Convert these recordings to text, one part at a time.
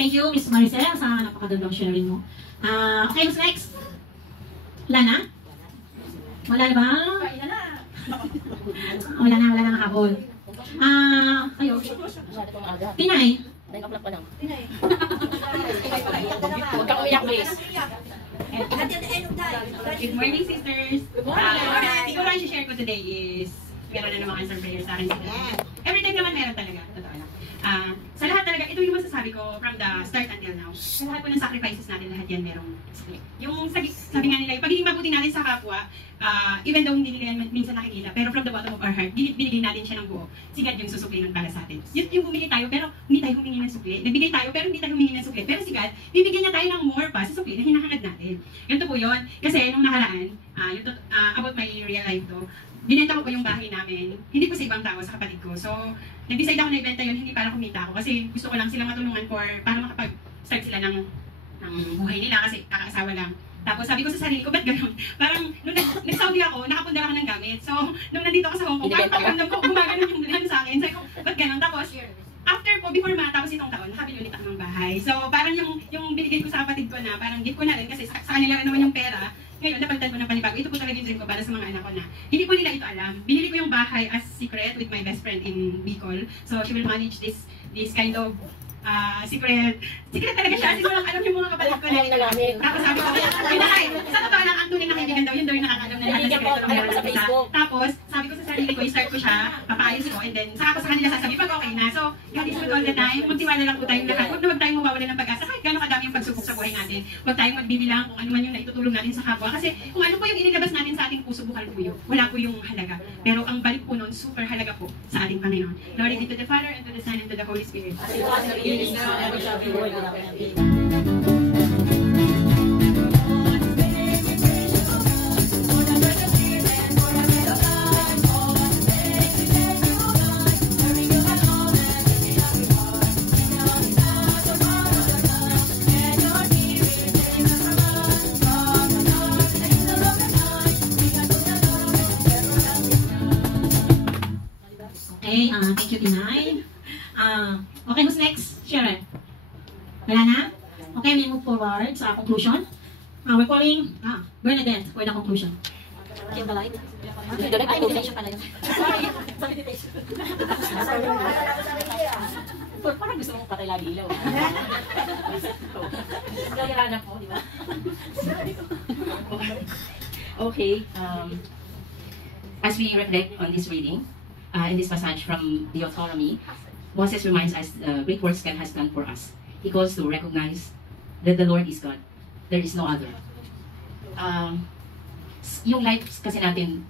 thank you, Miss Maricel, sa napakagandang sharing mo. Okay, who's next? Wala na? Wala na ba? Wala na habol. Kayo. Tinay. Tinay. Huwag kang umiyak, please. Good morning, sisters. Good morning. Siguro ang share ko today is meron na namang answer prayer sa akin. Every time naman meron talaga. Totoo lang. Sa lahat talaga, ito yung masasabi ko from the start until now. Sa lahat po ng sacrifices natin, lahat yan merong split. Yung sabi nga nila, yung pagiging mabuti natin sa kapwa, even though hindi nila yan minsan nakikita, pero from the bottom of our heart, binigay natin siya ng buo. Si God yung susukli nun para sa atin. Yung bumili tayo, pero hindi tayo humingi ng sukli. Nagbigay tayo, pero hindi tayo humingi ng sukli. Pero si God, bibigyan niya tayo ng more pa sa sukli na hinahangad natin. Ganito po yun. Kasi nung nakaraan, about my real life to, binenta ko po yung bahay namin. Hindi po sa ibang tao, sa kapatid ko. So, nag-decide ako na ibenta yun, hindi para kumita ako. Kasi gusto ko lang silang matulungan para makapag-start sila ng buhay nila kasi kakaasawa lang. Tapos sabi ko sa sarili ko, ba't gano'n? Parang nung nag-Saudi ako, nakapundar ako ng gamit. So, nung nandito ako sa Hong Kong, parang pagpundam ko, gumagano yung ano sa akin. Sabi ko, ba't gano'n? Tapos, after po, before matapos itong taon, nakabili ulit ako ng bahay. So, parang yung binigay ko sa kapatid ko na, parang gift ko na rin kasi sa kanila rin naman yung pera. Ngayon, napalitan ko ng panibago. Ito po talaga yung dream ko para sa mga anak ko na hindi po nila ito alam. Binili ko yung bahay as secret with my best friend in Bicol. So, she will manage this kind of secret talaga siya. Siguro lang alam yung mga kapatid ko na tapos sabi ko, sa totoo lang, ang tunay na kaibigan daw, yun daw yung nakakalam na lahat ng sekreto ng meron sa isa. Tapos, sabi ko sa sarili ko, i-start ko siya, papaayos ko, and then saka ko sa kanila sasabi pag okay na. So, God is good all the time. Magtiwala lang po tayong lahat. Huwag na huwag tayong mawawala ng pag-asa. Kahit gano'ng kadami yung pagsubok sa buhay natin. Huwag tayong magbibilang kung ano man yung naitutulong natin sa kapwa. Kasi kung ano po yung inilabas natin sa ating puso, bukal po yun. Wala po yung halaga. Pero ang balik po nun, super halaga po sa ating Panginoon. Glory be to the Father, and to the Son, and to the Holy Spirit. Okay, thank you, Tinay. Okay, who's next? Sharon. Wala na? Okay, we move forward sa conclusion. We're calling Bernadette for the conclusion. Kim the light. Direct meditation pala yun. Parang gusto mong patay lagi ilaw. Kaya po, di ba? Okay. As we reflect on this reading, in this passage from Deuteronomy, Moses reminds us the great works God has done for us. He calls to recognize that the Lord is God. There is no other. Yung life kasi natin,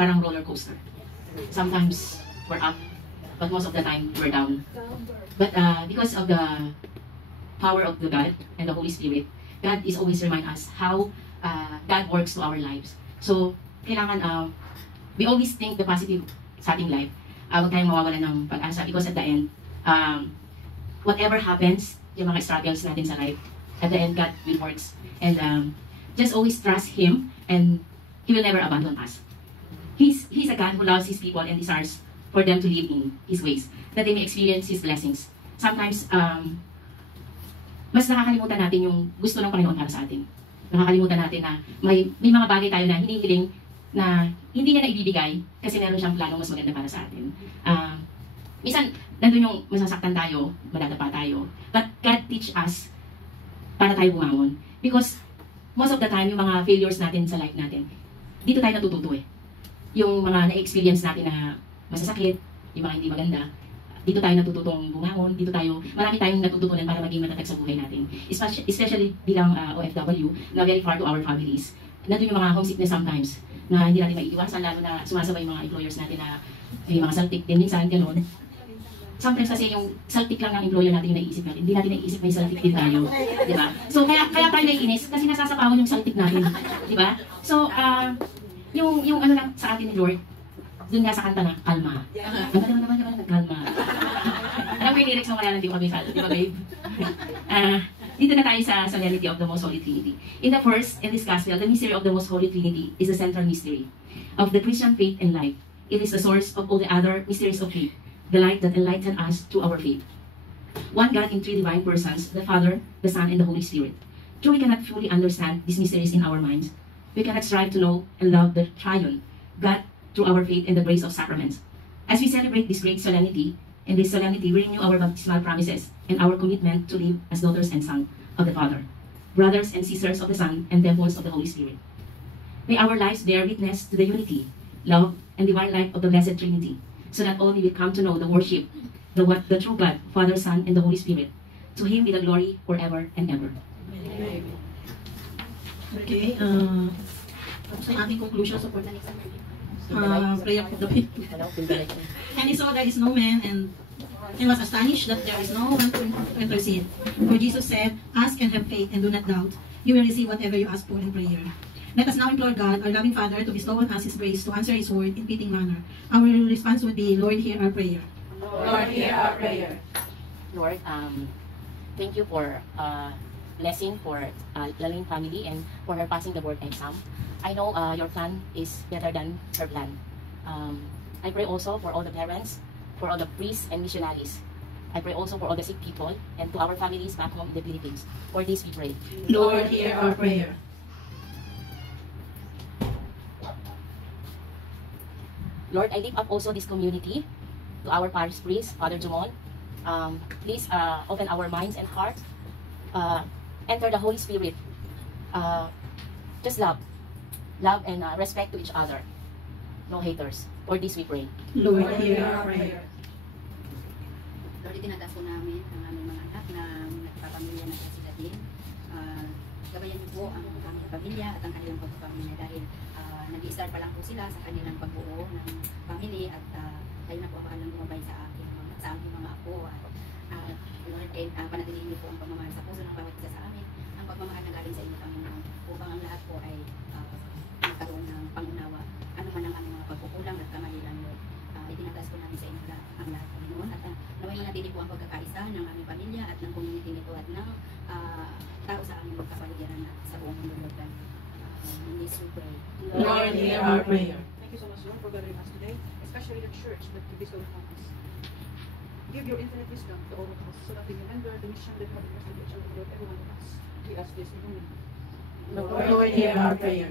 parang roller coaster. Sometimes we're up, but most of the time we're down. But because of the power of the God and the Holy Spirit, God is always remind us how God works to our lives. So, kailangan we always think the positive sa ating life. Huwag tayong mawawalan ng pag-asa because at the end, whatever happens, yung mga struggles natin sa life, at the end, God will works. And just always trust Him, and He will never abandon us. He's a God who loves His people and desires for them to live in His ways, that they may experience His blessings. Sometimes, mas nakakalimutan natin yung gusto ng Panginoon para sa atin. Nakakalimutan natin na may mga bagay tayo na hinihiling na hindi niya na ibibigay kasi meron siyang planong mas maganda para sa atin. Minsan, nandun yung masasaktan tayo, madadapa tayo. But God teach us para tayo bumangon. Because most of the time, yung mga failures natin sa life natin, dito tayo natututo eh. Yung mga na-experience natin na masasakit, yung mga hindi maganda, dito tayo natututong bumangon, marami tayong natututunan para maging matatag sa buhay natin. Especially bilang OFW, na very far to our families. Nandun yung mga homesickness sometimes, na hindi natin maiiwasan, lalo na sumasabay yung mga employers natin na may mga saltik din minsan, gano'n. Sometimes kasi yung saltik lang ng employer natin yung naiisip natin, hindi natin naiisip may saltik din tayo, di ba? So kaya tayo naiinis kasi nasasapawan yung saltik natin, di ba? So, yung ano lang sa atin ni Lord, dun nga sa kanta na, kalma. Ang ganda naman nagkalma. Alam mo yung lyrics ng Malayalam, di ko kabisado, di ba babe? Dito na tayo sa solemnity of the Most Holy Trinity. In this gospel, the mystery of the Most Holy Trinity is the central mystery of the Christian faith and life. It is the source of all the other mysteries of faith, the light that enlightens us to our faith. One God in three divine persons, the Father, the Son, and the Holy Spirit. Though we cannot fully understand these mysteries in our minds, we cannot strive to know and love the triune God through our faith and the grace of sacraments. As we celebrate this great solemnity, in this solemnity we renew our baptismal promises and our commitment to live as daughters and sons of the Father, brothers and sisters of the Son, and temples of the Holy Spirit. May our lives bear witness to the unity, love, and divine life of the Blessed Trinity, so that only we come to know the worship, the true God, Father, Son, and the Holy Spirit. To Him be the glory forever and ever. Okay, tapos na yung ating conclusion. So, prayer for the people. And he saw there is no man, and he was astonished that there is no one to intercede. For Jesus said, ask and have faith and do not doubt. You will receive whatever you ask for in prayer. Let us now implore God, our loving Father, to bestow on us His grace to answer His word in fitting manner. Our response would be, Lord, hear our prayer. Lord, hear our prayer. Lord, thank you for blessing for Lalene family and for her passing the board exam. I know your plan is better than her plan. I pray also for all the parents, for all the priests and missionaries. I pray also for all the sick people and to our families back home in the Philippines. For this we pray. Lord, hear our prayer. Lord, I lift up also this community to our parish priest, Father Jumon. Please open our minds and hearts. Enter the Holy Spirit. Just love and respect to each other. No haters. For this we pray. Lord, hear our prayer. Lord, itinataas po namin ang aming mga anak na nagpapamilya na sila din. Gabayan niyo po ang aming pamilya at ang kanilang pagpapamilya dahil nag-i-start pa lang po sila sa kanilang pagbuo ng family at kayo na po ang alam gumabay sa aming mga apo. Lord, panatilihin niyo po ang pagmamahal sa puso ng bawat isa sa amin. Ang pagmamahal na galing sa inyo, Panginoon, upang ang lahat po ay magkaroon ng pangunawa. Ano man ang aming mga pagkukulang at kamahiran, Lord. Itinataas po namin sa inyo ang lahat, Panginoon. At naway manatili po ang pagkakaisa ng aming pamilya at ng community nito at ng tao sa aming kapaligiran at sa buong mundo, Lord. In this we pray. Lord, hear our prayer. Thank you so much, Lord, for gathering us today, especially the church that you bestow upon us. Give your infinite wisdom to all of us so that we can render the mission that you have entrusted to each other, Lord, every one of us. We ask this in your name. Lord, hear our prayer.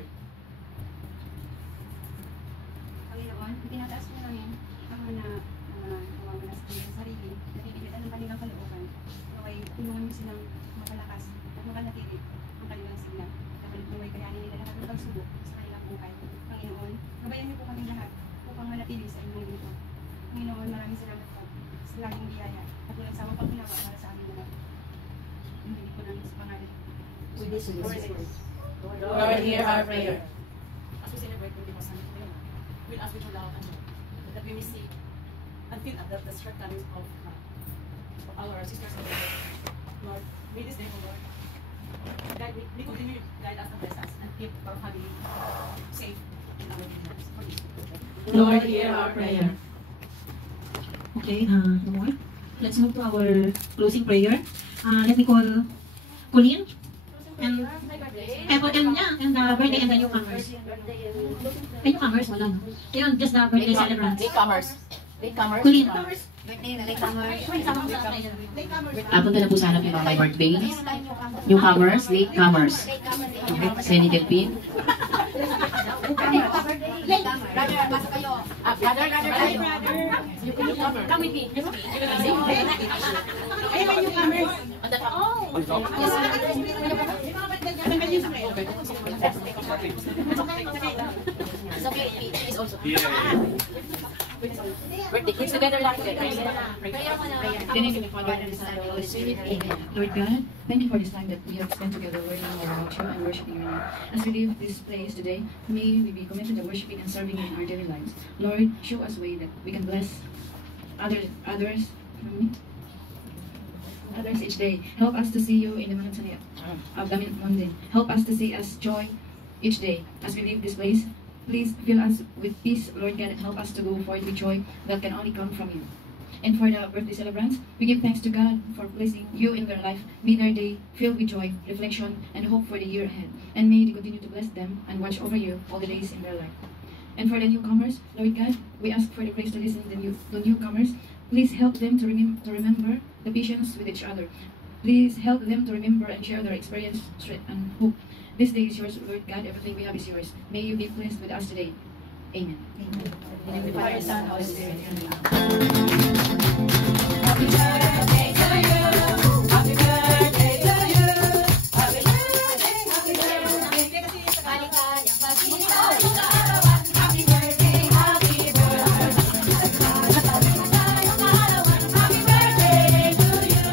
Panginoon, itinataas po namin ang mga namamalas sa kanilang sarili, nabibigyan ng kanilang kalooban. Naway, tulungan niyo silang makalakas at makanatili ang kanilang sigla. Naway, kayanin nila lahat ng pagsubok sa kanilang buhay. Panginoon, gabayan niyo po kami lahat upang manatili sa inyong lingkod. Panginoon, maraming salamat po sa laging biyaya at walang samang pagkinawa para sa amin lahat. Hindi po namin sa pangalan. With this we pray. Lord, hear our prayer. As we celebrate the Divine Sanctity, we'll ask with your love and joy that we receive and feel the shortcomings of our sisters and brothers. Lord, may this day, O Lord, guide me, continue to guide us and bless us and keep our family safe in our lives. For this, Lord, hear our prayer. Okay, no more. Let's move to our closing prayer. Let me call Colleen and the birthday and the newcomers. Newcomers, wala. Yun, just the birthday celebrants. Latecomers. Colleen. Birthday na latecomers. Punta na po sana yung mga birthday. Newcomers, latecomers. Okay, Senny Delpin. Brother, pasok kayo. Brother. Come with me. Ay, may newcomers. It's okay. She is also. Birthday. Kids together lang. Lord God, thank you for this time that we have spent together learning more about you and worshiping your name. As we leave this place today, may we be committed to worshiping and serving you in our daily lives. Lord, show us way that we can bless others each day. Help us to see you in the monotony of the mundane. Help us to see us joy each day. As we leave this place, please fill us with peace, Lord God, and help us to go forward with joy that can only come from you. And for the birthday celebrants, we give thanks to God for placing you in their life. May their day filled with joy, reflection, and hope for the year ahead. And may He continue to bless them and watch over you all the days in their life. And for the newcomers, Lord God, we ask for the grace to listen to the newcomers. Please help them to remember the patience with each other. Please help them to remember and share their experience, strength, and hope. This day is yours, Lord God. Everything we have is yours. May you be pleased with us today. Amen. In the name of the Father, Son, Holy Spirit. Happy birthday to you. Happy birthday to you. Happy birthday, happy birthday. Maligayang pagkilala. Happy birthday, happy birthday. Happy birthday to you.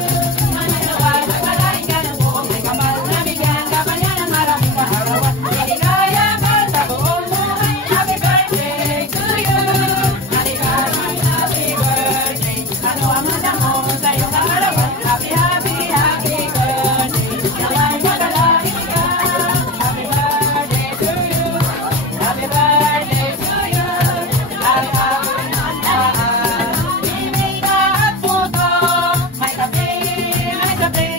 Mananawan, magpalain ka ng buong may kapal na bigyan ka pa niya ng maraming kaarawan. Maligaya ka sa buong buhay. Happy birthday to you. Maligayang happy birthday. Ano ang manda mo sa iyong kaarawan? Happy, happy, happy birthday. Naway magalain ka. Happy birthday to you. Happy birthday to you. Happy, happy, Ibig na at puto. May kape, may sabi.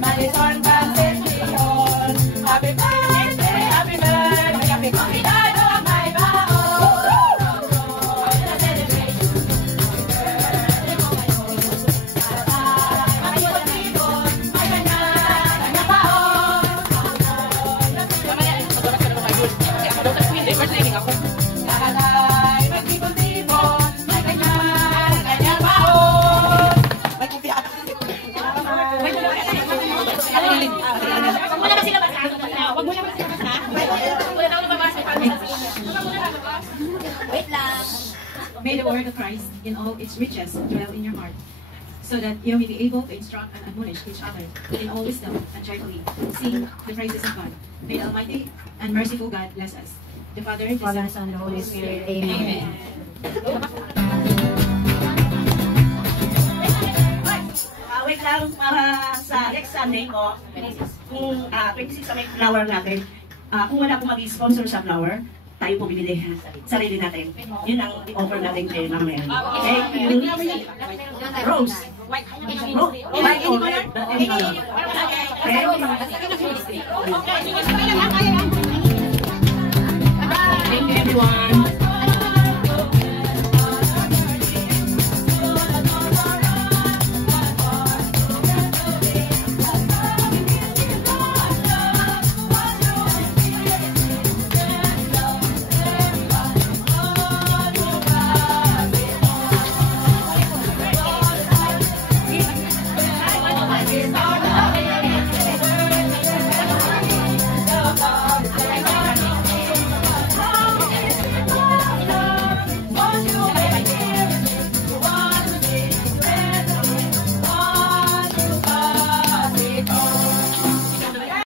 Malison pansit sihon. Happy birthday, happy birthday. May kape kumbinado ang may baon. Na celebration. Happy birthday mo ngayon. Para tayo mag-ibon. May kanya-kanya baon. Kakatay, mag-ibon-ibon. May kanya-kanya baon. May kumpya. Wag mo naman sila basa. Wag mo naman sila basa. Wala na ako nababasa. Wait lang. May the word of Christ in all its riches dwell in your heart, so that you may be able to instruct and admonish each other in all wisdom and joyfully sing the praises of God. May the Almighty and merciful God bless us. The Father, the Son, Son, and the Holy Spirit. Amen. Wait lang para sa next Sunday ko, kung 26 sa may flower natin, kung wala pong mag-sponsor sa flower, tayo po bibili sarili natin. Yun ang offer natin kay Mama Mary. Thank you. Rose. White color. Thank you everyone.